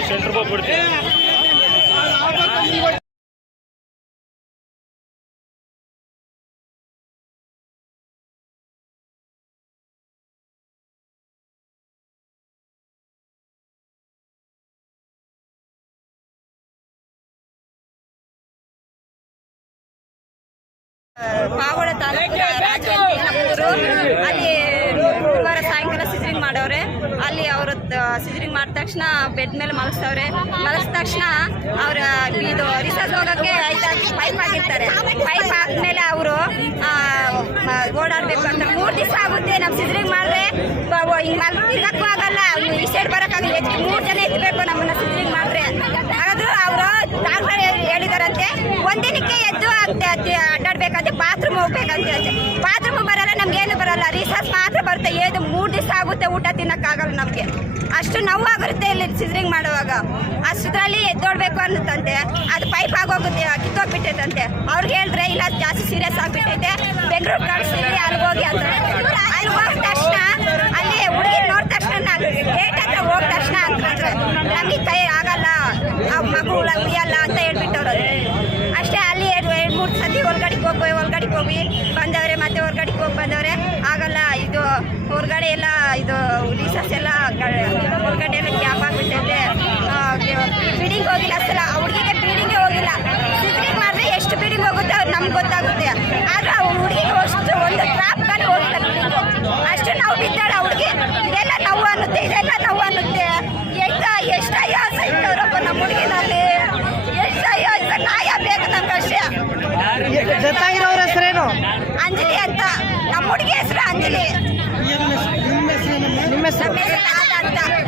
Centre పో పడితే ಪಾವಳ ತಾಲೂಕಿನ ರಾಜ ಅಲ್ಲಿ ಅಲ್ಲಿ ಅವರು ಸಿಜರಿಂಗ್ ಮಾಡಿದ ತಕ್ಷಣ ಬೆಡ್ ಮೇಲೆ ಮಲಗಿಸ್ತವ್ರೆ. ಮಲಗಿದ ತಕ್ಷಣ ಅವ್ರ, ಇದು ರಿಸರ್ಚ್ ಹೋಗೋಕ್ಕೆ ಐದಾರು ಪೈಪ್ ಆಗಿರ್ತಾರೆ ಪೈಪ್ ಆದ್ಮೇಲೆ ಅವರು ಓಡಾಡ್ಬೇಕು ಅಂತ. ಮೂರು ದಿವಸ ಆಗುತ್ತೆ ನಮ್ಮ ಸಿಜರಿಂಗ್ ಮಾಡಿದ್ರೆ. ಹಿಂಗೆ ಮಲ್ಗಿದ್ದಕ್ಕೂ ಆಗಲ್ಲ. ಈ ಸೈಡ್ ಬರೋಕ್ಕಾಗಲ್ಲ. ಎಷ್ಟು ಮೂರು ಜನ ಎತ್ತಬೇಕು ನಮ್ಮನ್ನ ಸಿಜರಿಂಗ್ ಮಾಡಿದ್ರೆ. ಹಾಗಾದ್ರೂ ಅವರು ಡಾಕ್ಟರ್ ಹೇಳಿದಾರಂತೆ. ಒಂದಿನಕ್ಕೆ ಎದ್ದು ಅಡ್ಡಾಡ್ಬೇಕಂತೆ ಬಾತ್ರೂಮ್ ಹೋಗ್ಬೇಕಂತ ಬಾತ್ರೂಮ್ ಬರಲ್ಲ, ನಮ್ಗೇನು ಬರಲ್ಲ. ರಿಸರ್ಚ್ ಮಾತ್ರ ಬರುತ್ತೆ. ಏನು ಮೂರು ದಿವಸ ಆಗುತ್ತೆ ಊಟ ತಿನ್ನಕ್ಕಾಗಲ್ಲ ನಮಗೆ. ಅಷ್ಟು ನೋವು ಆಗುತ್ತೆ ಇಲ್ಲಿ ಸಿಜರಿಂಗ್ ಮಾಡುವಾಗ. ಅಷ್ಟರಲ್ಲಿ ಎದ್ದೋಡ್ಬೇಕು ಅನ್ನುತ್ತಂತೆ. ಅದು ಪೈಪ್ ಆಗೋಗುತ್ತೆ, ಕಿತ್ತೋಗ್ಬಿಟ್ಟೈತಂತೆ. ಅವ್ರಿಗೆ ಹೇಳಿದ್ರೆ, ಇಲ್ಲ, ಜಾಸ್ತಿ ಸೀರಿಯಸ್ ಆಗಿಬಿಟ್ಟೈತೆ. ಬೆಂಗಳೂರು ಅಲ್ಲಿ ಹೋಗಿ ಅಂತ ಅಲ್ಲಿ ಹೋದ ತಕ್ಷಣ, ಅಲ್ಲಿ ಹುಡುಗಿ ನೋಡಿದ ತಕ್ಷಣ ಗೇಟ್ ಹತ್ರ ಹೋದ ತಕ್ಷಣ ಅಂತಂದ್ರೆ ನಮಗೆ ಕೈ ಆಗಲ್ಲ, ಆ ಮಗು ಉಳಿಯಲ್ಲ ಅಂತ ಹೇಳ್ಬಿಟ್ಟವ್ರು ಅಷ್ಟೇ ಅಲ್ಲಿ ಎರಡು ಎರಡು ಮೂರು ಸತಿ ಹೊರ್ಗಡೆಗೆ ಹೋಗಿ ಹೊರ್ಗಡೆಗೆ ಹೋಗಿ ಬಂದವ್ರೆ, ಮತ್ತೆ ಹೊರಗಡೆ ಹೋಗಿ ಬಂದವ್ರೆ. ಆಗಲ್ಲ, ಇದು ಹೊರಗಡೆ ಎಲ್ಲ, ಇದು ರಿಸರ್ಚ್ ಎಲ್ಲ ಹೊರ್ಗಡೆ 没人打，打达